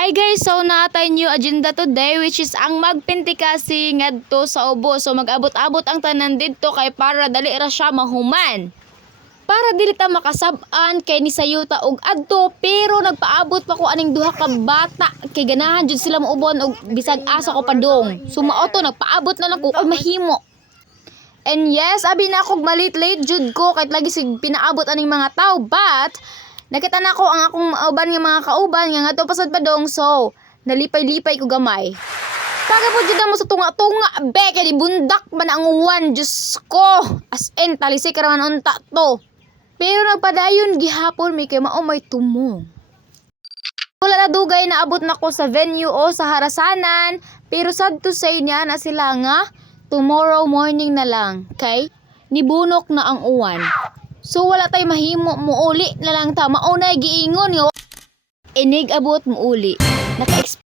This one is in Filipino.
Hi guys, so natay new agenda today which is ang magpintikasi ngadto sa ubo. So mag-abot-abot ang tanan didto kay para dali ra siya mahuman. Para dili ta makasab-an kay ni sayuta og adto pero nagpaabot pa ko aning duha ka bata kay ganahan jud sila moubon og bisag asa ko padong. So mao to nagpaabot na lang ko og mahimo. And yes, abi na akong malit-late jud ko kahit lagi sig pinaabot aning mga tao, but nakita na ko ang akong uban nga mga kauban nga ngadto pasad padong, so nalipay-lipay ko gamay. Taga po dyan mo sa tunga-tunga, be, kaya di bundak man ang uwan, Diyos ko. As in, talisik ka naman unta to. Pero nagpadayon, gihapon, may kay mao may tumong. Wala na dugay na abot na ko sa venue o sa harasanan, pero sad to say niya na sila nga, tomorrow morning na lang, kay nibunok na ang uwan. So wala tay mahimo, muuli na lang ta, maunay giingon yo. Inig abot muuli.